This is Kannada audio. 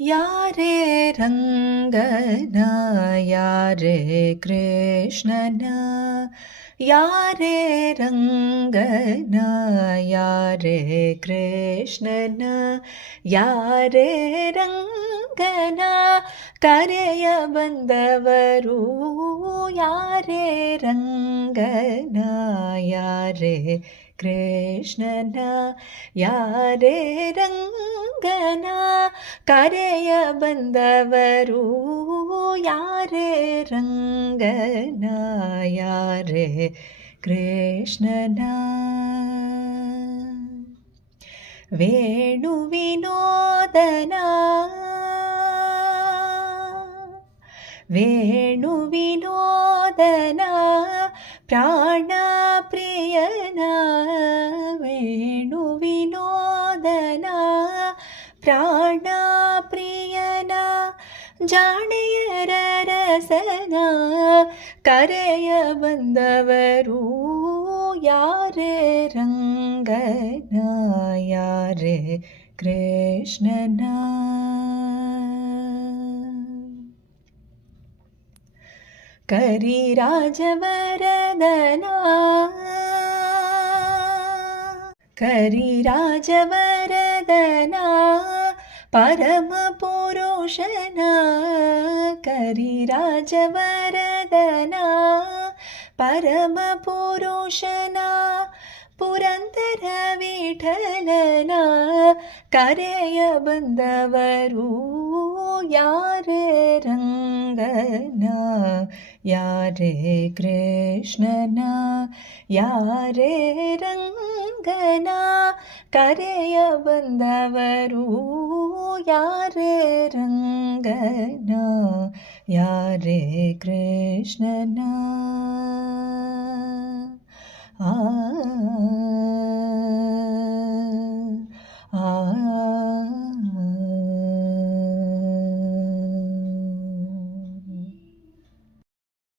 ಯಾರೇ ರಂಗನ ಯಾರೇ ಕೃಷ್ಣನ ಯಾರೇ ರಂಗನ ಯಾರೇ ಕೃಷ್ಣನ ಯಾರೇ ರಂಗನ ಕರೆಯ ಬಂದವರು ಯಾರೇ ರಂಗನ ಯಾರೇ ಕೃಷ್ಣನ ಯಾರೇ ರಂಗನ ಕರೆಯ ಬಂದವರು ಯಾರೇ ರಂಗನ ಯಾರೇ ಕೃಷ್ಣನ ವೇಣು ವಿನೋದನ ವೇಣು ವಿನೋದನ ಪ್ರಾಣ ಪ್ರಿಯನ ವೇಣು ವಿನೋದನ ಪ್ರಾಣ ಪ್ರಿಯನ ಜಾಣೆಯರ ರಸನ ಕರೆಯ ಬಂದವರು ಯಾರೇ ರಂಗನ ಯಾರೇ ಕೃಷ್ಣನ ಕರಿರಾಜವರದನ ಕರಿರಾಜವರದನ ಪರಮ ಪುರುಷನ ಕರಿರಾಜವರದನ ಪರಮ ಪುರುಷನ ಪುರಂದರ ವಿಠಲನ ಕರೆಯ ಬಂದವರು ಯಾರೇ ರಂಗನ ಯಾರೇ ಕೃಷ್ಣನ ಯಾರೇ ರಂಗನ ಕರೆಯ ಬಂದವರು ಯಾರೇ ರಂಗನ ಯಾರೇ ಕೃಷ್ಣನ ಆ